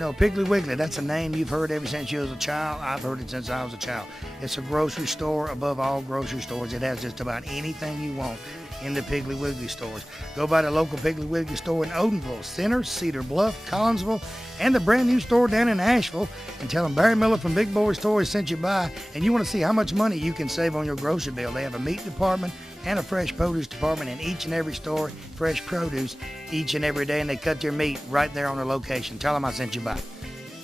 No, Piggly Wiggly, that's a name you've heard ever since you was a child. I've heard it since I was a child. It's a grocery store above all grocery stores. It has just about anything you want in the Piggly Wiggly stores. Go by the local Piggly Wiggly store in Odenville, Center, Cedar Bluff, Collinsville, and the brand new store down in Asheville, and tell them Barry Miller from Big Boyz Toyz sent you by, and you want to see how much money you can save on your grocery bill. They have a meat department and a fresh produce department in each and every store, fresh produce each and every day, and they cut their meat right there on their location. Tell them I sent you by.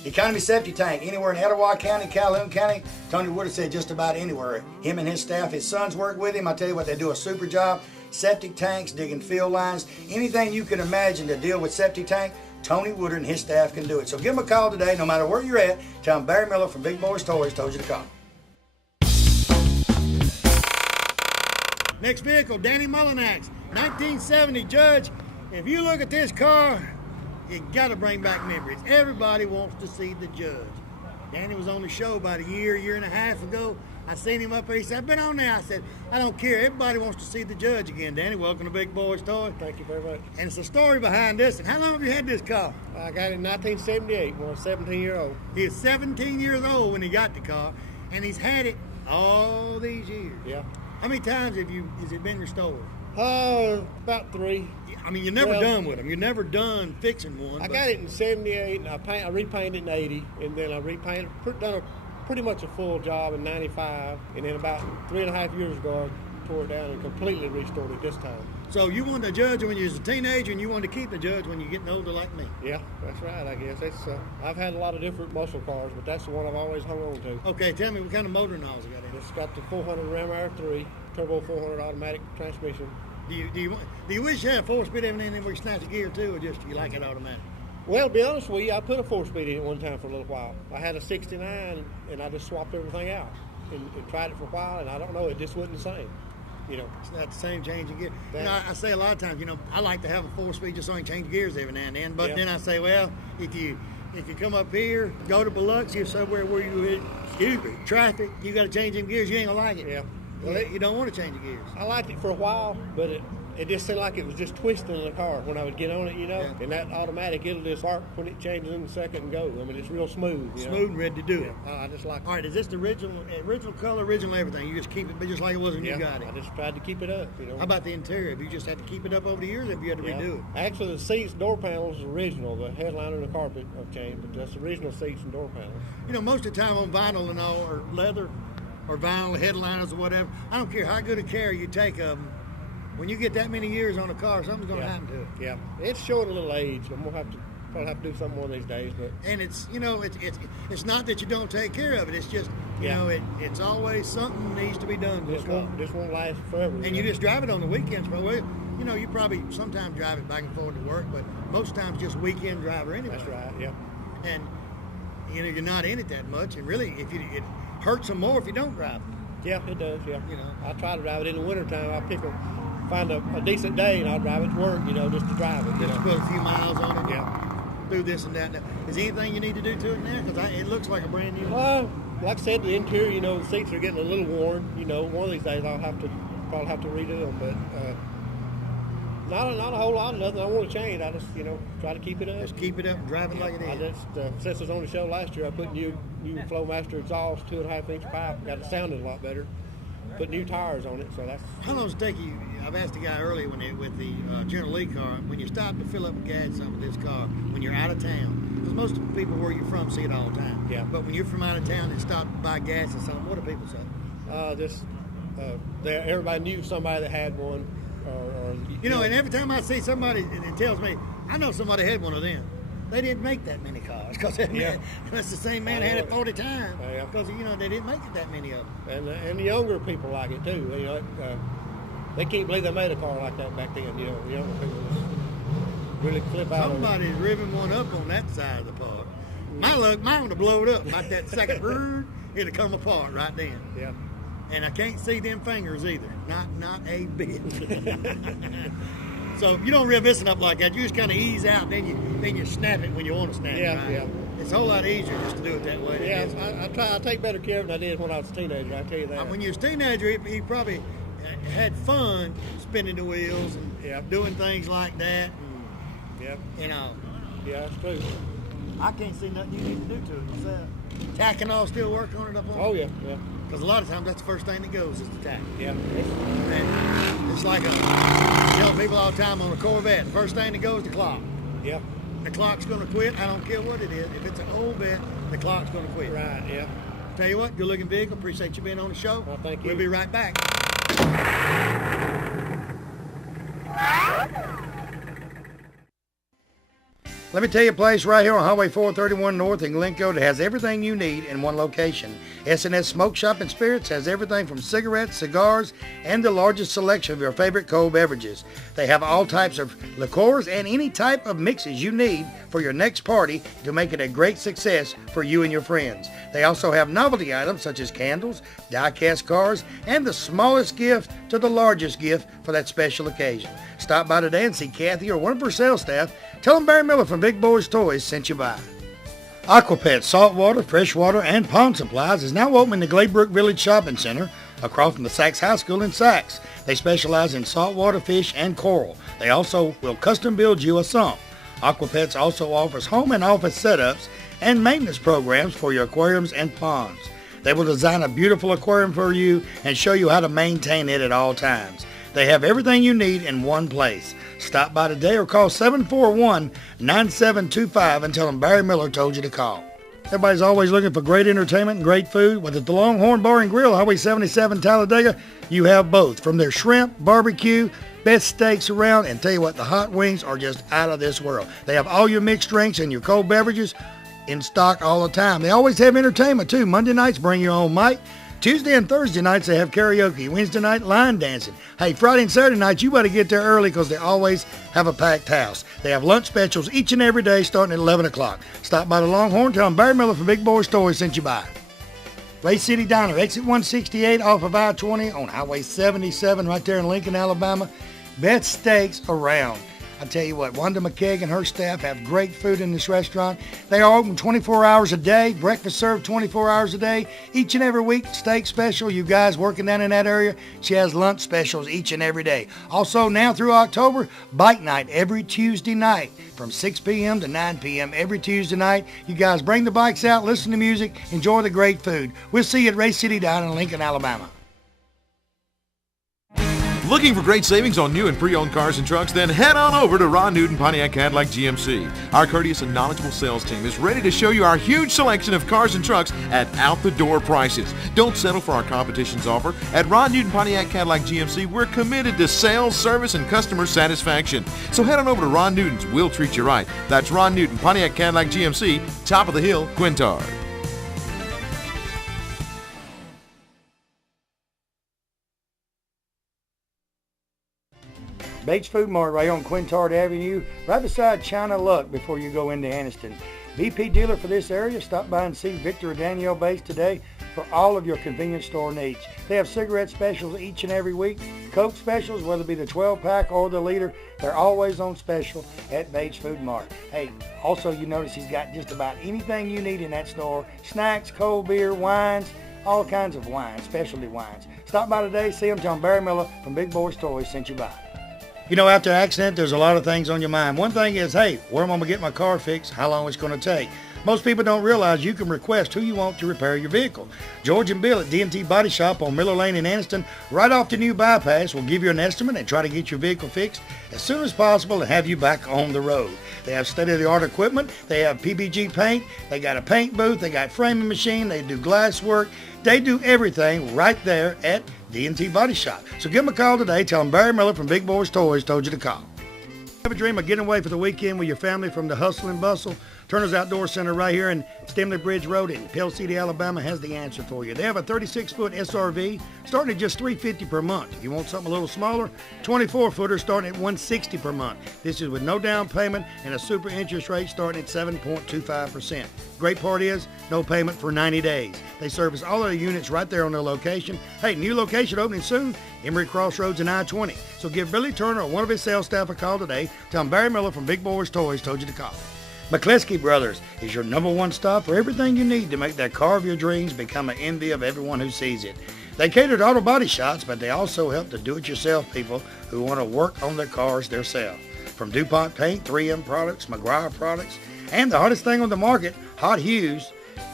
Economy Septic Tank, anywhere in Etowah County, Calhoun County. Tony Wood said just about anywhere. Him and his staff, his sons work with him. I tell you what, they do a super job. Septic tanks, digging field lines, anything you can imagine to deal with septic tank, Tony Woodard and his staff can do it. So give him a call today, no matter where you're at. Tell him Barry Miller from Big Boyz Toyz told you to call. Next vehicle, Danny Mullinax, 1970 Judge. If you look at this car, you got to bring back memories. Everybody wants to see the Judge. Danny was on the show about a year and a half ago. I seen him up there. He said, I've been on there. I said, I don't care. Everybody wants to see the Judge again. Danny, welcome to Big Boyz Toyz. Thank you very much. And it's a story behind this. And how long have you had this car? I got it in 1978 when I was 17-year-old. He is 17 years old when he got the car, and he's had it all these years. Yeah. How many times has it been restored? About 3. I mean, you're never done with them. You're never done fixing one. I got it in 78, and I repainted in 80, and then I repainted, done pretty much a full job in 95, and then about 3.5 years ago, I tore it down and completely restored it this time. So you wanted a Judge when you was a teenager, and you wanted to keep the Judge when you're getting older like me? Yeah, that's right, I guess. I've had a lot of different muscle cars, but that's the one I've always hung on to. Okay, tell me what kind of motor nozzle you got in it? It's got the 400 Ram R3, turbo 400 automatic transmission. Do you wish you had a 4-speed everything where you snatch a gear too, or just you like it automatic? Well, to be honest with you, I put a 4-speed in it one time for a little while. I had a 69, and I just swapped everything out and tried it for a while, and I don't know, it just wasn't the same. You know, it's not the same change of gear. I say a lot of times, I like to have a 4-speed just so I can change gears every now and then. But then I say, well, if you come up here, go to Biloxi or somewhere where you traffic, you got to change them gears. You ain't gonna like it. Yeah. Well, you don't want to change the gears. I liked it for a while, but it just seemed like it was just twisting in the car when I would get on it, Yeah. And that automatic, it'll just arc when it changes in a second and go. I mean, it's real smooth. Smooth and ready to do it. I just like it. All right, is this the original color, original everything? You just keep it just like it was when you got it? I just tried to keep it up, How about the interior? Have you just had to keep it up over the years, or have you had to redo it? Actually, the seats, door panels are original. The headliner and the carpet have changed, but that's the original seats and door panels. Most of the time on vinyl and all, or leather, or vinyl headliners or whatever, I don't care how good a care you take of them. When you get that many years on a car, something's going to happen to it. Yeah, it's showing a little age. I'm gonna probably have to do something one of these days. But it's it's not that you don't take care of it. It's just it's always something needs to be done to a car. This won't last forever. And you just drive it on the weekends, probably. You probably sometimes drive it back and forth to work, but most times just weekend driver anyway. That's right. Yeah. And you're not in it that much, and really, it hurts them more if you don't drive it. Yeah, it does. Yeah. I try to drive it in the wintertime. Find a decent day and I'll drive it to work, just to drive it. Just to put a few miles on it. Yeah. Do this and that. Is there anything you need to do to it now? Because it looks like a brand new one. Like I said, the interior, the seats are getting a little worn. One of these days I'll probably have to redo them, but not a whole lot of nothing I want to change. I just, try to keep it up. Just keep it up and drive it like it is. Since it was on the show last year, I put new Flowmaster exhaust, 2.5-inch pipe, got it sounding a lot better. Put new tires on it, so that's... How long does it take you? I've asked the guy earlier with the General Lee car, when you stop to fill up gas on this car, when you're out of town, because most of the people where you're from see it all the time. Yeah. But when you're from out of town and stop to buy gas or something, what do people say? Everybody knew somebody that had one. And every time I see somebody that tells me, I know somebody had one of them. They didn't make that many cars because that's the same man had it 40 times because they didn't make it that many of them. And the younger people like it too. They can't believe they made a car like that back then. The younger people really flip out. Somebody's ripping one up on that side of the park. My luck, mine would have blown up like that second. It'd come apart right then. Yeah. And I can't see them fingers either. Not a bit. So you don't rip this up like that. You just kind of ease out, then you snap it when you want to snap it. Right? Yeah. It's a whole lot easier just to do it that way. Yeah, I take better care of it than I did when I was a teenager. I tell you that. When you was a teenager, he probably had fun spinning the wheels and doing things like that. Yeah, Yeah, that's true. I can't see nothing you need to do to it yourself. Tack and all still work on it up on Oh yeah, yeah. Because a lot of times that's the first thing that goes is the tack. Yeah. And it's like I tell people all the time on a Corvette, the first thing that goes is the clock. Yeah. The clock's going to quit. I don't care what it is. If it's an old vet, the clock's going to quit. Right, yeah. Tell you what, good looking vehicle. Appreciate you being on the show. Well, thank you. We'll be right back. Let me tell you a place right here on Highway 431 North in Glencoe that has everything you need in one location. S&S Smoke Shop and Spirits has everything from cigarettes, cigars, and the largest selection of your favorite cold beverages. They have all types of liqueurs and any type of mixes you need for your next party to make it a great success for you and your friends. They also have novelty items such as candles, die-cast cars, and the smallest gift to the largest gift for that special occasion. Stop by today and see Kathy or one of her sales staff. Tell them Barry Miller from Big Boyz Toys sent you by. Aquapet saltwater, freshwater, and pond supplies is now open in the Gladebrook Village Shopping Center across from the Sachs High School in Sachs. They specialize in saltwater fish and coral. They also will custom build you a sump. Aquapets also offers home and office setups and maintenance programs for your aquariums and ponds. They will design a beautiful aquarium for you and show you how to maintain it at all times. They have everything you need in one place. Stop by today or call 741-9725 and tell them Barry Miller told you to call. Everybody's always looking for great entertainment and great food. Whether it's the Longhorn Bar and Grill, Highway 77 Talladega, you have both. From their shrimp, barbecue, best steaks around, and tell you what, the hot wings are just out of this world. They have all your mixed drinks and your cold beverages in stock all the time. They always have entertainment too. Monday nights, bring your own mic. Tuesday and Thursday nights, they have karaoke. Wednesday night, line dancing. Hey, Friday and Saturday nights, you better get there early because they always have a packed house. They have lunch specials each and every day starting at 11 o'clock. Stop by the Longhorn. Tell them Barry Miller from Big Boyz Toys sent you by. Ray City Diner, exit 168 off of I-20 on Highway 77 right there in Lincoln, Alabama. Best steaks around. I tell you what, Wanda McKeag and her staff have great food in this restaurant. They are open 24 hours a day, breakfast served 24 hours a day. Each and every week, steak special. You guys working down in that area, she has lunch specials each and every day. Also, now through October, bike night every Tuesday night from 6 p.m. to 9 p.m. every Tuesday night. You guys bring the bikes out, listen to music, enjoy the great food. We'll see you at Ray City Diner in Lincoln, Alabama. Looking for great savings on new and pre-owned cars and trucks? Then head on over to Ron Newton Pontiac Cadillac GMC. Our courteous and knowledgeable sales team is ready to show you our huge selection of cars and trucks at out-the-door prices. Don't settle for our competition's offer. At Ron Newton Pontiac Cadillac GMC, we're committed to sales, service, and customer satisfaction. So head on over to Ron Newton's. We'll treat you right. That's Ron Newton Pontiac Cadillac GMC, top of the hill, Quintard. Bates Food Mart right on Quintard Avenue, right beside China Luck before you go into Anniston. VP dealer for this area. Stop by and see Victor or Danielle Bates today for all of your convenience store needs. They have cigarette specials each and every week. Coke specials, whether it be the 12-pack or the liter, they're always on special at Bates Food Mart. Hey, also you notice he's got just about anything you need in that store. Snacks, cold beer, wines, all kinds of wines, specialty wines. Stop by today, see him, tell him Barry Miller from Big Boyz Toys sent you by. You know, after an accident, there's a lot of things on your mind. One thing is, hey, where am I going to get my car fixed? How long it's going to take? Most people don't realize you can request who you want to repair your vehicle. George and Bill at D&T Body Shop on Miller Lane in Anniston, right off the new bypass, will give you an estimate and try to get your vehicle fixed as soon as possible and have you back on the road. They have state-of-the-art equipment. They have PBG paint. They got a paint booth. They got framing machine. They do glass work. They do everything right there at D&T Body Shop. So give them a call today. Tell them Barry Miller from Big Boyz Toys told you to call. Have a dream of getting away for the weekend with your family from the hustle and bustle? Turner's Outdoor Center right here in Stemley Bridge Road in Pell City, Alabama has the answer for you. They have a 36-foot SRV starting at just $350 per month. If you want something a little smaller, 24-footer starting at $160 per month. This is with no down payment and a super interest rate starting at 7.25%. Great part is no payment for 90 days. They service all of the units right there on their location. Hey, new location opening soon, Emory Crossroads and I-20. So give Billy Turner or one of his sales staff a call today. Tell them Barry Miller from Big Boyz Toys told you to call. McCleskey Brothers is your #1 stop for everything you need to make that car of your dreams become an envy of everyone who sees it. They cater to auto body shops, but they also help the do-it-yourself people who want to work on their cars themselves. From DuPont Paint, 3M Products, McGuire Products, And the hottest thing on the market, Hot Hues,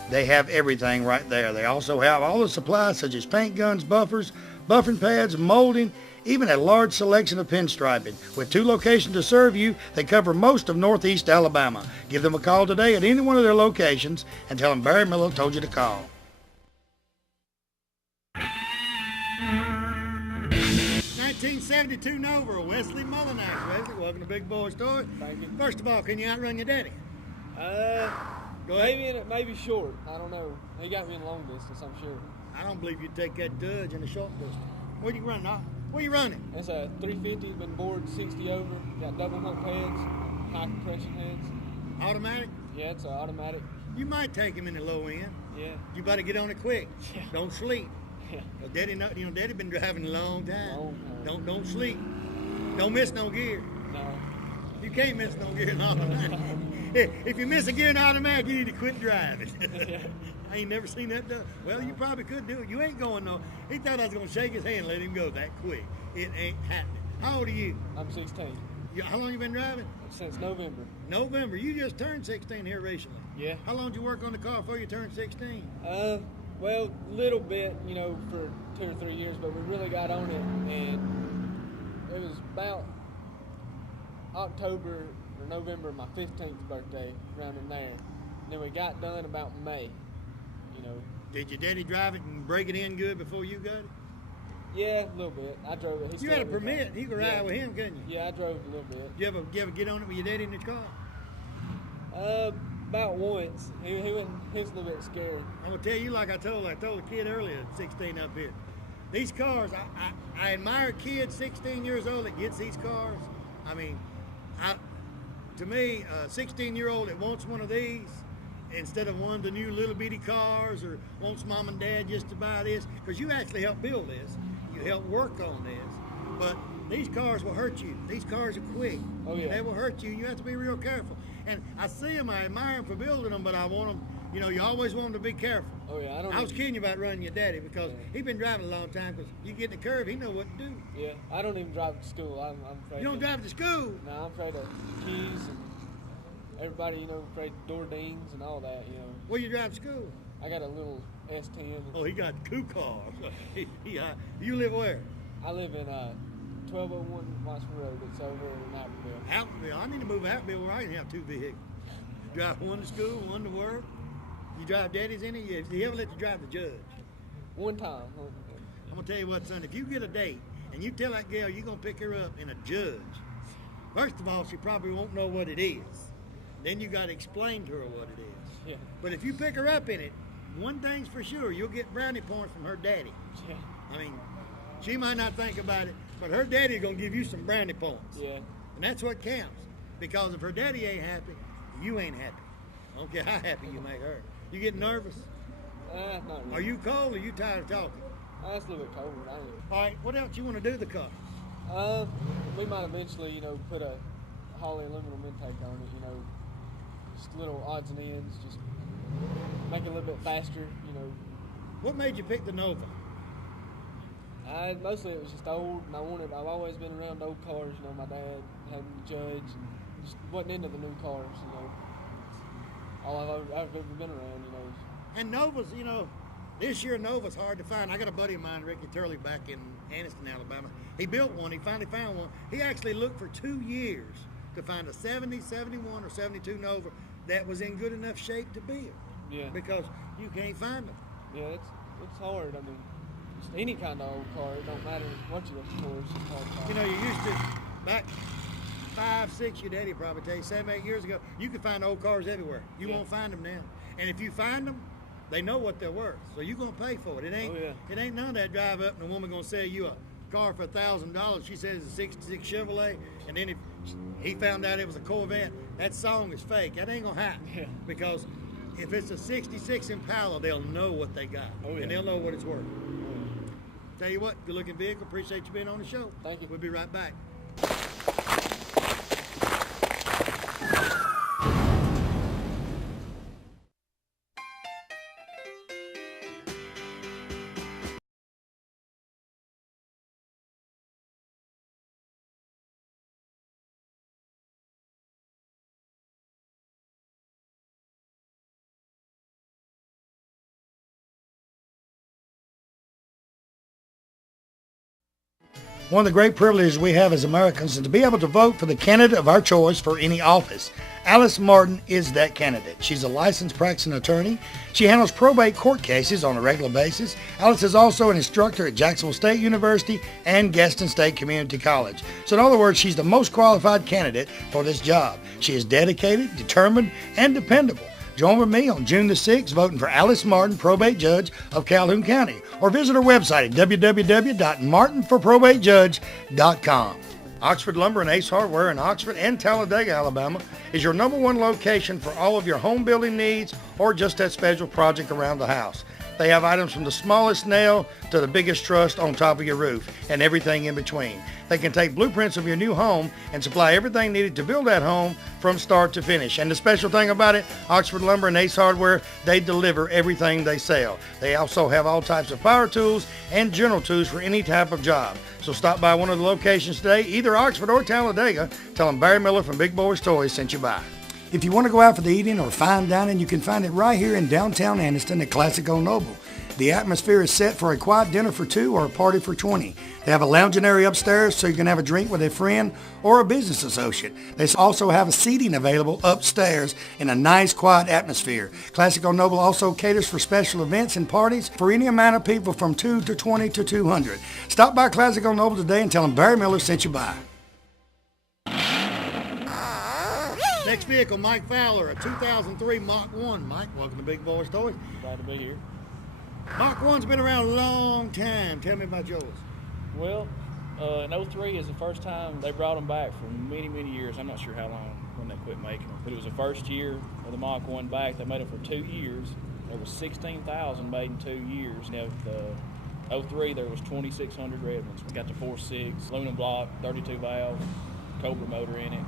they have everything right there. They also have all the supplies such as paint guns, buffers, buffering pads, molding, even a large selection of pinstriping. With 2 locations to serve you, they cover most of Northeast Alabama. Give them a call today at any one of their locations and tell them Barry Miller told you to call. 1972 Nova, Wesley Mullinax. Wesley, welcome to Big Boyz Toyz. Thank you. First of all, can you outrun your daddy? Go ahead. Maybe short. I don't know. He got me in long distance, I'm sure. I don't believe you'd take that Dodge in the short distance. What are you running? What are you running? It's a 350, been bored 60 over, got double hump heads, high compression heads. Automatic? Yeah, it's an automatic. You might take him in the low end. Yeah. You better get on it quick. Yeah. Don't sleep. Yeah. Well, Daddy been driving a long time. Long time. Don't sleep. Don't miss no gear. No. You can't miss no gear in automatic. If you miss a gear in automatic, you need to quit driving. Yeah. I ain't never seen that done. Well, you probably could do it. You ain't going no. He thought I was gonna shake his hand and let him go that quick. It ain't happening. How old are you? I'm 16. How long you been driving? Since November. November. You just turned 16 here recently. Yeah. How long did you work on the car before you turned 16? Well, little bit, for 2 or 3 years, but we really got on it, and it was about October or November, my 15th birthday, around in there. And then we got done about May, Did your daddy drive it and break it in good before you got it? Yeah, a little bit. I drove it. You had a permit. You could ride with him, couldn't you? Yeah, I drove a little bit. Did you ever get on it with your daddy in the car? About once. He was a little bit scared. I'm gonna tell you, like I told the kid earlier, 16 up here. These cars, I admire kids 16 years old that gets these cars. I mean, to me, a 16-year-old that wants one of these instead of one of the new little bitty cars, or wants mom and dad just to buy this, because you actually help build this, you help work on this. But these cars will hurt you. These cars are quick. Oh, yeah. And they will hurt you. You have to be real careful. And I see them, I admire them for building them, but I want them, you always want them to be careful. Oh, yeah. I was kidding you about running your daddy, because he's been driving a long time, because you get in the curve, he know what to do. Yeah, I don't even drive to school. I'm afraid. You don't drive to school? No, I'm afraid of keys and everybody, afraid of door dings and all that, Where you drive to school? I got a little S10. Oh, he got two cars. You live where? I live in 1201 Watson Road. It's over in Albertville. Albertville. I need to move to Albertville where I can have 2 vehicles. Drive one to school, one to work. You drive daddy's in it? Did he ever let you drive the judge? One time. I'm going to tell you what, son. If you get a date and you tell that girl you're going to pick her up in a judge, first of all, she probably won't know what it is. Then you got to explain to her what it is. Yeah. But if you pick her up in it, one thing's for sure, you'll get brownie points from her daddy. Yeah. I mean, she might not think about it, but her daddy's going to give you some brownie points. Yeah. And that's what counts. Because if her daddy ain't happy, you ain't happy. I don't care how happy you make her. You get nervous? Not really. Are you cold or you tired of talking? It's a little bit cold. All right, what else you want to do to the car? We might eventually, put a Holley aluminum intake on it, just little odds and ends, just make it a little bit faster, What made you pick the Nova? Mostly it was just old, and I've always been around old cars, my dad had the Judge, and just wasn't into the new cars, all I've ever been around, And Novas, this year Nova's hard to find. I got a buddy of mine, Ricky Turley, back in Anniston, Alabama. He built one. He finally found one. He actually looked for 2 years to find a 70, 71, or 72 Nova that was in good enough shape to build. Yeah. Because you can't find them. Yeah, it's hard. I mean, just any kind of old car. It don't matter what you look for. It's just hard to find. You used to, back 5, 6, your daddy probably tell you, 7, 8 years ago, you could find old cars everywhere. You won't find them now. And if you find them, they know what they're worth. So you're going to pay for it. It ain't none of that drive up and a woman going to sell you a car for $1,000. She says it's a 66 Chevrolet. And then if he found out it was a Corvette, that song is fake. That ain't going to happen. Yeah. Because if it's a 66 Impala, they'll know what they got. And they'll know what it's worth. Tell you what, good looking vehicle. Appreciate you being on the show. Thank you. We'll be right back. One of the great privileges we have as Americans is to be able to vote for the candidate of our choice for any office. Alice Martin is that candidate. She's a licensed practicing attorney. She handles probate court cases on a regular basis. Alice is also an instructor at Jacksonville State University and Gaston State Community College. So in other words, she's the most qualified candidate for this job. She is dedicated, determined, and dependable. Join with me on June the 6th voting for Alice Martin, probate judge of Calhoun County, or visit her website at www.martinforprobatejudge.com. Oxford Lumber and Ace Hardware in Oxford and Talladega, Alabama is your #1 location for all of your home building needs or just that special project around the house. They have items from the smallest nail to the biggest truss on top of your roof and everything in between. They can take blueprints of your new home and supply everything needed to build that home from start to finish. And the special thing about it, Oxford Lumber and Ace Hardware, they deliver everything they sell. They also have all types of power tools and general tools for any type of job. So stop by one of the locations today, either Oxford or Talladega. Tell them Barry Miller from Big Boyz Toys sent you by. If you want to go out for the eating or fine dining, you can find it right here in downtown Anniston at Classic Old Noble. The atmosphere is set for a quiet dinner for 2 or a party for 20. They have a lounging area upstairs so you can have a drink with a friend or a business associate. They also have a seating available upstairs in a nice quiet atmosphere. Classic Old Noble also caters for special events and parties for any amount of people from 2 to 20 to 200. Stop by Classic Old Noble today and tell them Barry Miller sent you by. Next vehicle, Mike Fowler, a 2003 Mach 1. Mike, welcome to Big Boyz Toys. Glad to be here. Mach 1's been around a long time. Tell me about yours. Well, in '03 is the first time they brought them back for many, many years. I'm not sure how long when they quit making them, but it was the first year of the Mach 1 back. They made it for 2 years. There was 16,000 made in 2 years. Now, '03 there was 2,600 red ones. We got the 4.6 aluminum block, 32 valve, Cobra motor in it.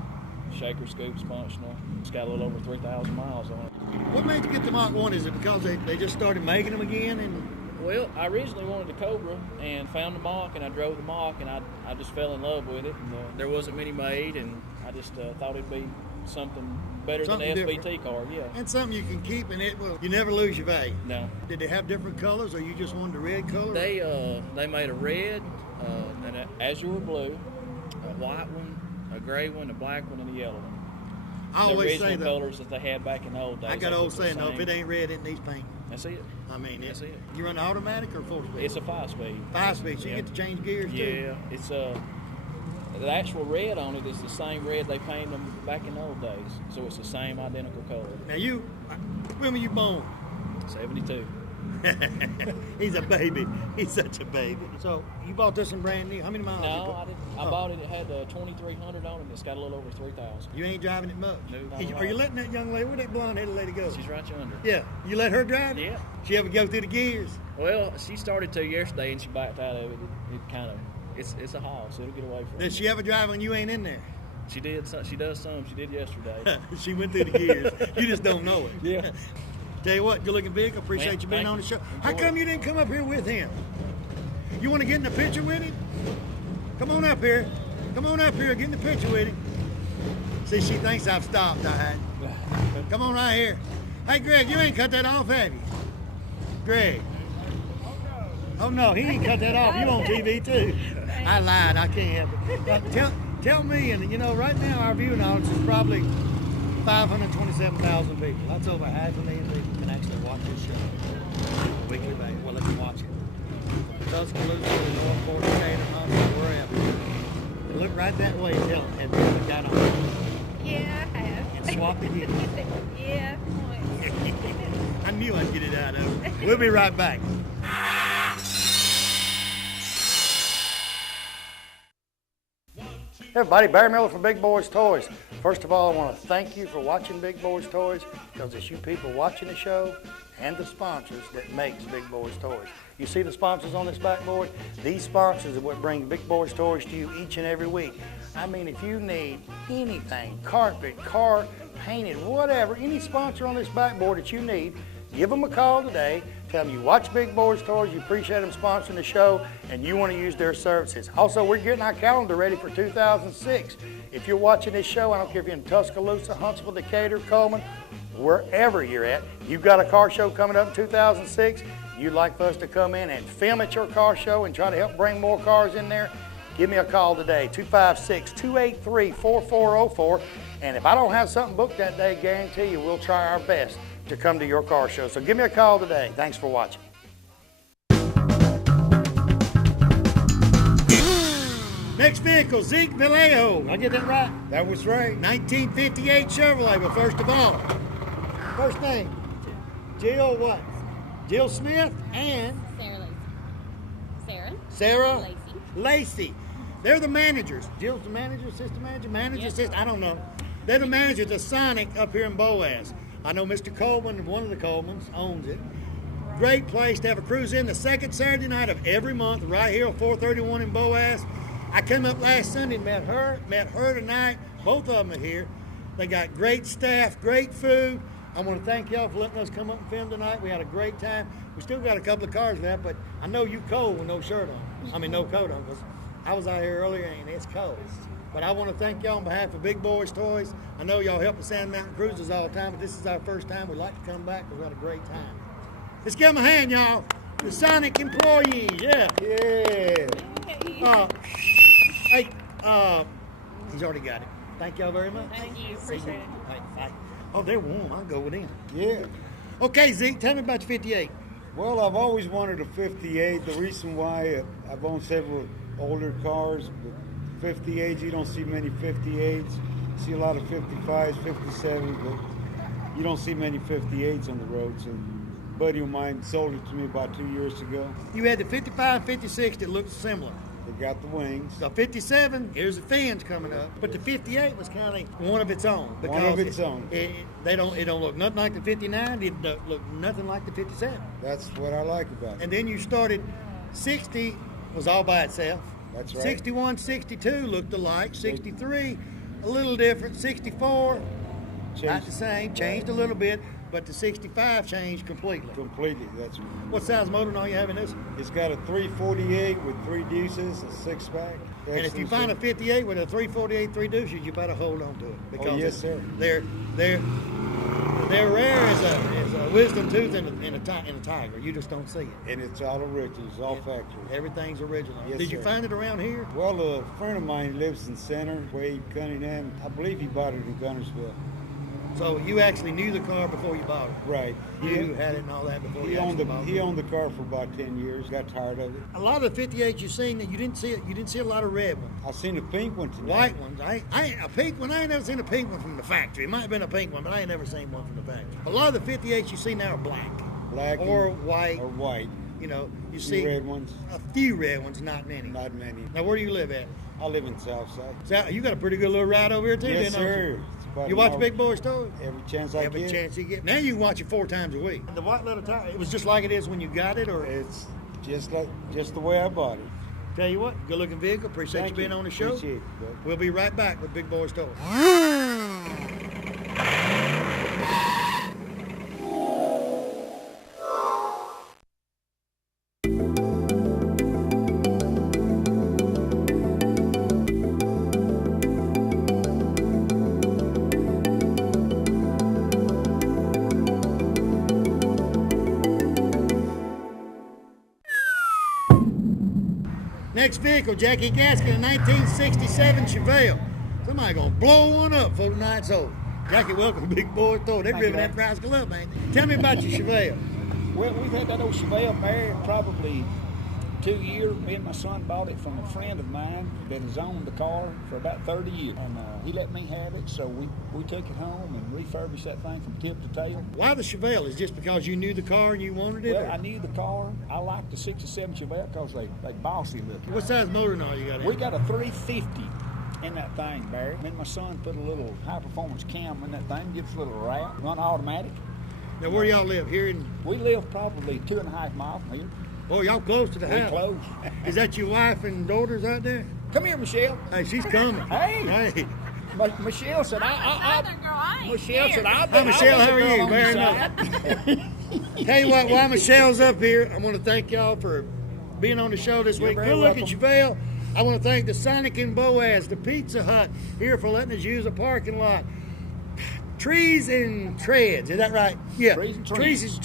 Shaker, scoop, functional. It's got a little over 3,000 miles on it. What made you get the Mach 1? Is it because they just started making them again? Well, I originally wanted the Cobra and found the Mach, and I drove the Mach, and I just fell in love with it. And, there wasn't many made, and I just thought it'd be something better Something than the different. SVT car, yeah. And something you can keep, and you never lose your value. No. Did they have different colors, or you just wanted the red color? They made a red, an azure blue, a white one, a gray one, a black one, and a yellow one. I The always original say that. colors that they had back in the old days. I got an that's old what they're saying, though, if saying. it ain't red, it needs paint. That's it. I mean, That's it. You run automatic or 4-speed? It's a 5-speed. 5-speed, so you Yeah. get to change gears, too. Yeah, it's the actual red on it is the same red they painted them back in the old days. So it's the same identical color. Now, when were you born? 72. He's a baby. He's such a baby. So, you bought this one brand new. How many miles? No, I didn't. I bought it. It had 2,300 on it. It's got a little over 3,000. You ain't driving it much. No. Are you letting that young lady, where'd that blonde-headed lady go? She's right yonder. Yeah. You let her drive it? Yeah. She ever go through the gears? Well, she started to yesterday and she backed out of it. It kind of, it's a haul, so it'll get away from her. Does she ever drive when you ain't in there? She did. She does some. She did yesterday. She went through the gears. You just don't know it. Yeah. Tell you what, good looking vehicle. Appreciate Man, you being thank on the you. show. How come you didn't come up here with him? You want to get in the picture with him? Come on up here. Come on up here. Get in the picture with him. See, she thinks I've stopped, all right? Come on right here. Hey, Greg, you ain't cut that off, have you? Greg. Oh, no, he ain't cut that off. You on TV, too. I lied. I can't help it. Tell me, and right now our viewing audience is probably 527,000 people. That's over 500,000 people can actually watch this show on a weekly basis. Well, let them watch it. Tuscaloosa, the North Fork, Decatur, Huntsville, wherever. Look right that way and tell them, have you ever got on? Yeah, I have. And swap it in. Yeah. I knew I'd get it out of her. We'll be right back. Hey everybody, Barry Miller from Big Boyz Toys. First of all, I want to thank you for watching Big Boyz Toys, because it's you people watching the show and the sponsors that makes Big Boyz Toys. You see the sponsors on this backboard? These sponsors are what bring Big Boyz Toys to you each and every week. I mean, if you need anything, carpet, car, painted, whatever, any sponsor on this backboard that you need, give them a call today. Tell them you watch Big Boyz Toys, you appreciate them sponsoring the show, and you want to use their services. Also, we're getting our calendar ready for 2006. If you're watching this show, I don't care if you're in Tuscaloosa, Huntsville, Decatur, Coleman, wherever you're at, you've got a car show coming up in 2006, you'd like for us to come in and film at your car show and try to help bring more cars in there, Give me a call today, 256-283-4404. And if I don't have something booked that day, guarantee you we'll try our best to come to your car show. So give me a call today. Thanks for watching. Next vehicle, Zeke Vallejo. Did I get that right? That was right. 1958 Chevrolet. But first of all, first name, Jill what? Jill Smith and Sarah Lacey. They're the managers. Jill's the manager, assistant manager, assistant, I don't know. They're the managers of Sonic up here in Boaz. I know Mr. Coleman, one of the Colemans, owns it. Great place to have a cruise in the second Saturday night of every month, right here on 431 in Boaz. I came up last Sunday and met her tonight. Both of them are here. They got great staff, great food. I want to thank y'all for letting us come up and film tonight. We had a great time. We still got a couple of cars left, but I know you cold with no shirt on. No coat on, because I was out here earlier and it's cold. But I want to thank y'all on behalf of Big Boyz Toyz. I know y'all help the Sand Mountain Cruisers all the time, but this is our first time. We'd like to come back because we had a great time. Let's give them a hand, y'all. The Sonic employees, yeah. Yeah. He's already got it. Thank y'all very much. Thank you. Appreciate it. Bye. Oh, they're warm. I'll go with them. Yeah. Okay, Zeke, tell me about your 58. Well, I've always wanted a 58. The reason why I've owned several older cars, but 58s, you don't see many 58s. You see a lot of 55s, 57s, but you don't see many 58s on the roads. And a buddy of mine sold it to me about 2 years ago. You had the 55, 56 that looked similar. They got the wings. The 57, here's the fins coming up. But the 58 was kind of one of its own. One of its own. It don't look nothing like the 59. It don't look nothing like the 57. That's what I like about it. And then you started, 60 was all by itself. That's right. 61, 62 looked alike. 63, a little different. 64, not the same. Changed a little bit. But the 65 changed completely. Completely, that's right. What size motor are you having this? It's got a 348 with 3 deuces, a 6-pack. And if you find a 58 with a 348, 3 deuces, you better hold on to it. Oh, yes, sir. They're rare as a wisdom tooth in a tiger. You just don't see it. And it's all original, it's all factory. Everything's original. Yes, Did you sir. find it around here? Well, a friend of mine lives in Center, Wade Cunningham. I believe he bought it in Gunnersville. So you actually knew the car before you bought it. Right. You had it and all that before He you owned actually bought it. He owned the car for about 10 years. Got tired of it. A lot of the 58s you've seen, you didn't see it. You didn't see a lot of red ones. I seen a pink one tonight. White ones. A pink one. I ain't never seen a pink one from the factory. It might have been a pink one, but I ain't never seen one from the factory. A lot of the 58s you see now are black. Black or white. Or white. You know, you Few see red ones. a few red ones, not many. Not many. Now, where do you live at? I live in Southside. So you got a pretty good little ride over here too, Yes, then, don't sir. you? It's about You an watch hour. Big Boyz Toyz? Every chance I Every get. chance you get. Now you can watch it 4 times a week. The white letter tire, it was just like it is when you got it, or? It's just the way I bought it. Tell you what, good looking vehicle. Appreciate Thank you being you. on the show. Appreciate it, bud. We'll be right back with Big Boyz Toyz. Next vehicle, Jackie Gaskin, a 1967 Chevelle. Somebody gonna blow one up before the night's over. Jackie, welcome to Big Boyz Toyz. They're ripping that price up, man. Tell me about your Chevelle. Well, we've had that old Chevelle married probably 2 years. Me and my son bought it from a friend of mine that has owned the car for about 30 years. And he let me have it, so we took it home and refurbished that thing from tip to tail. Why the Chevelle? Is it just because you knew the car and you wanted it? Well, or- I knew the car. I liked the 67 Chevelle because they bossy looking. What size motor now you got in? We got a 350 in that thing, Barry. Me and my son put a little high-performance cam in that thing, gives a little rap, run automatic. Now, where y'all live? Here in... We live probably 2.5 miles from here. Oh, y'all close to the We're house. close. Is that your wife and daughters out there? Come here, Michelle. Hey, she's coming. Hey. Michelle said, Michelle said, I'll be. Hi, Michelle. How are I'll be the you? girl on Very the nice. side. Tell you what, while Michelle's up here, I want to thank y'all for being on the show this week. You're very Good looking Chevelle. welcome. I want to thank the Sonic in Boaz, the Pizza Hut here for letting us use a parking lot. Trees and Treads, is that right? Yeah. Trees and Trees Trends. and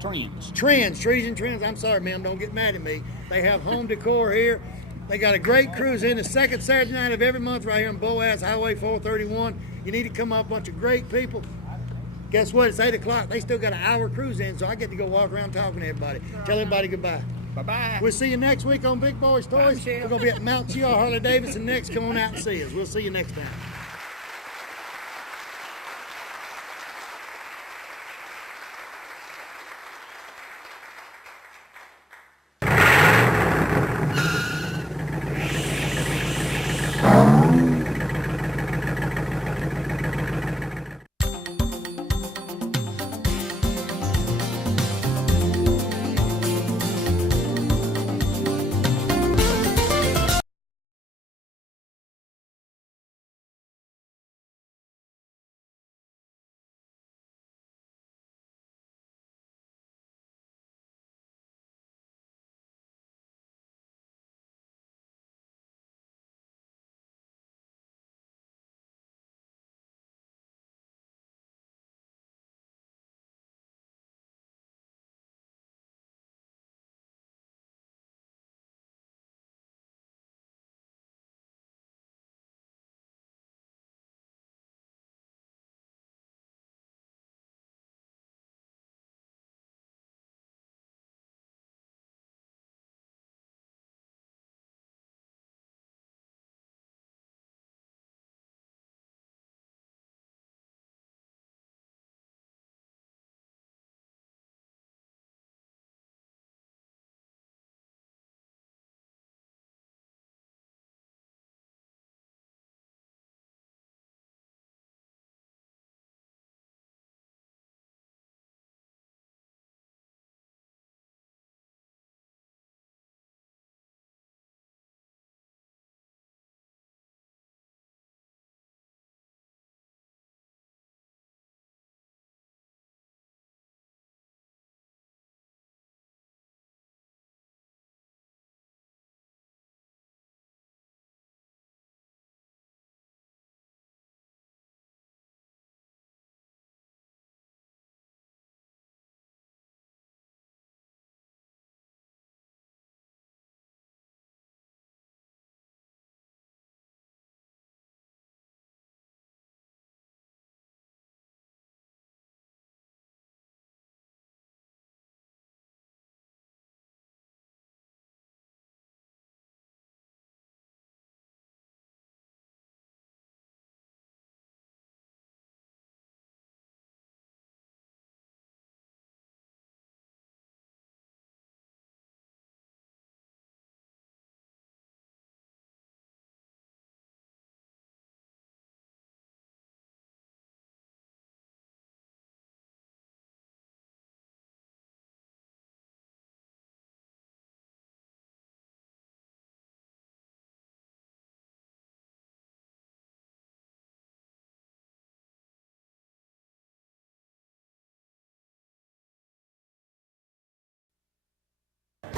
Trends. Trends, Trees and Trends. I'm sorry, ma'am, don't get mad at me. They have home decor here. They got a great cruise in the second Saturday night of every month right here on Boaz Highway 431. You need to come up, a bunch of great people. Guess what? It's 8 o'clock. They still got an hour cruise in, so I get to go walk around talking to everybody. Tell everybody goodbye. Bye-bye. We'll see you next week on Big Boyz Toys. We're going to be at Mount CR Harley Davidson next. Come on out and see us. We'll see you next time.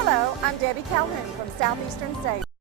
Hello, I'm Debbie Calhoun from Southeastern Savings.